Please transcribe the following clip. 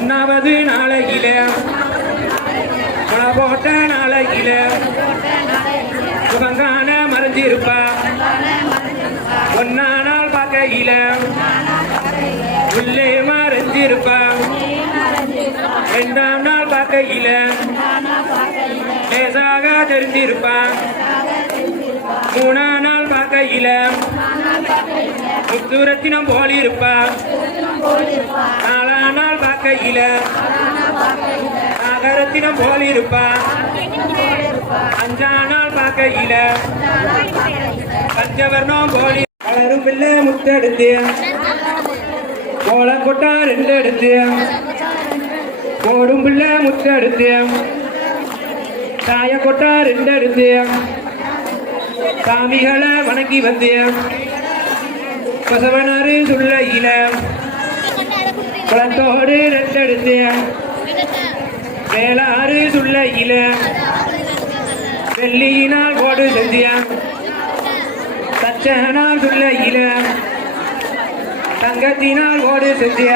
ஒன்னாவது நாளையில முளை போட்ட நாளையில சுகங்கான மறைஞ்சிருப்பா ஒன்னா நாள் பார்க்கையில உள்ளே மறைஞ்சிருப்பா ரெண்டாம் நாள் பார்க்கையில லேசாக தெரிஞ்சிருப்பா மூணாம் நாள் பார்க்கையில முத்துரத்தினம் போலிருப்பா நாலாம் நாள் பார்க்கையில நாகரத்தினம் போலிருப்பா அஞ்சாம் நாள் பார்க்கையில பஞ்சவர்ணம் போலி வளரும் பிள்ளை முத்தெடுத்து கோலம் கொட்டா ரெண்டு எடுத்து ஓடும் பிள்ளை முத்தெடுத்து சாய கொட்டா ரெண்டு எடுத்து சாமிகளை வணங்கி வந்து பசவனாறு சொல்லையில குளத்தோடு ரெண்டெடுத்து வேளாறு சொல்லையில வெள்ளியினால் கோடு செஞ்சிய தச்சனால் சொல்லையில தங்கத்தினால் கோடு செஞ்சிய